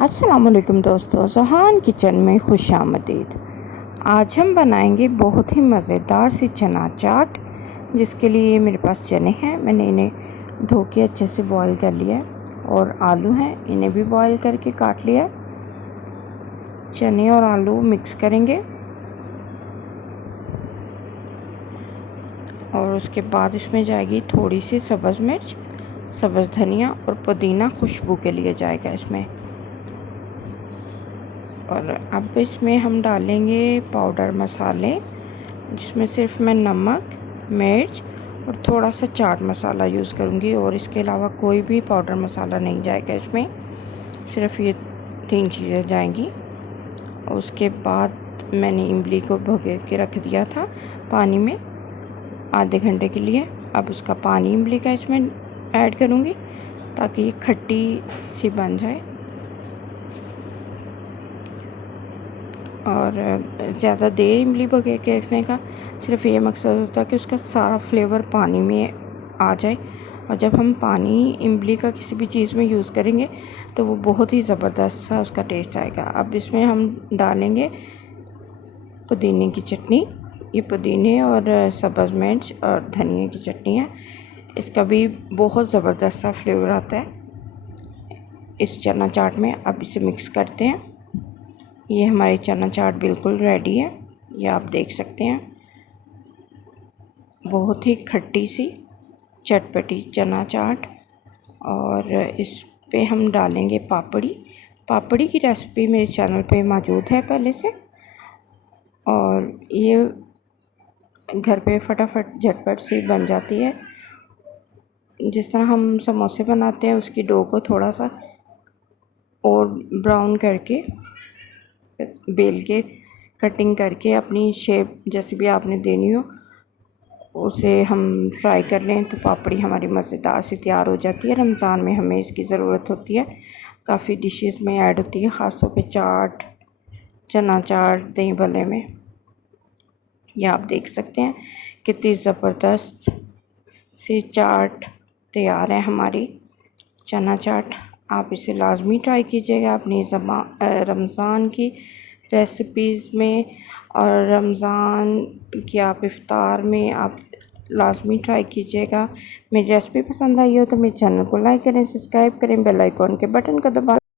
अस्सलामुअलैकुम दोस्तों, ज़हान किचन में खुशामदीद। आज हम बनाएंगे बहुत ही मज़ेदार सी चना चाट, जिसके लिए मेरे पास चने हैं। मैंने इन्हें धो के अच्छे से बॉईल कर लिया है, और आलू हैं, इन्हें भी बॉईल करके काट लिया है। चने और आलू मिक्स करेंगे, और उसके बाद इसमें जाएगी थोड़ी सी सब्ज़ मिर्च, सब्ज़ धनिया और पुदीना खुशबू के लिए जाएगा इसमें। और अब इसमें हम डालेंगे पाउडर मसाले, जिसमें सिर्फ मैं नमक, मिर्च और थोड़ा सा चाट मसाला यूज़ करूँगी, और इसके अलावा कोई भी पाउडर मसाला नहीं जाएगा इसमें, सिर्फ ये 3 चीज़ें जाएंगी। और उसके बाद मैंने इमली को भिगो के रख दिया था पानी में आधे घंटे के लिए। अब उसका पानी इमली का इसमें ऐड करूँगी, ताकि ये खट्टी सी बन जाए। और ज़्यादा देर इमली भिगो के रखने का सिर्फ ये मकसद होता है कि उसका सारा फ्लेवर पानी में आ जाए, और जब हम पानी इमली का किसी भी चीज़ में यूज़ करेंगे तो वो बहुत ही ज़बरदस्त सा उसका टेस्ट आएगा। अब इसमें हम डालेंगे पुदीने की चटनी। ये पुदीने और सब्ज़ मिर्च और धनिया की चटनी है, इसका भी बहुत ज़बरदस्त सा फ्लेवर आता है इस चना चाट में। अब इसे मिक्स करते हैं। ये हमारी चना चाट बिल्कुल रेडी है, ये आप देख सकते हैं। बहुत ही खट्टी सी चटपटी चना चाट। और इस पे हम डालेंगे पापड़ी। पापड़ी की रेसिपी मेरे चैनल पे मौजूद है पहले से, और ये घर पे फटाफट झटपट सी बन जाती है। जिस तरह हम समोसे बनाते हैं, उसकी डो को थोड़ा सा और ब्राउन करके बेल के कटिंग करके अपनी शेप जैसी भी आपने देनी हो उसे हम फ्राई कर लें, तो पापड़ी हमारी मज़ेदार सी तैयार हो जाती है। रमज़ान में हमें इसकी ज़रूरत होती है, काफ़ी डिशेस में ऐड होती है, ख़ास तौर पे चाट, चना चाट, दही भल्ले में। ये आप देख सकते हैं कितनी ज़बरदस्त सी चाट तैयार है हमारी चना चाट। आप इसे लाज़मी ट्राई कीजिएगा अपनी रमज़ान की रेसिपीज़ में, और रमज़ान की आप इफ़्तार में आप लाज़मी ट्राई कीजिएगा। मेरी रेसिपी पसंद आई हो तो मेरे चैनल को लाइक करें, सब्सक्राइब करें, बेल आइकॉन के बटन को दबा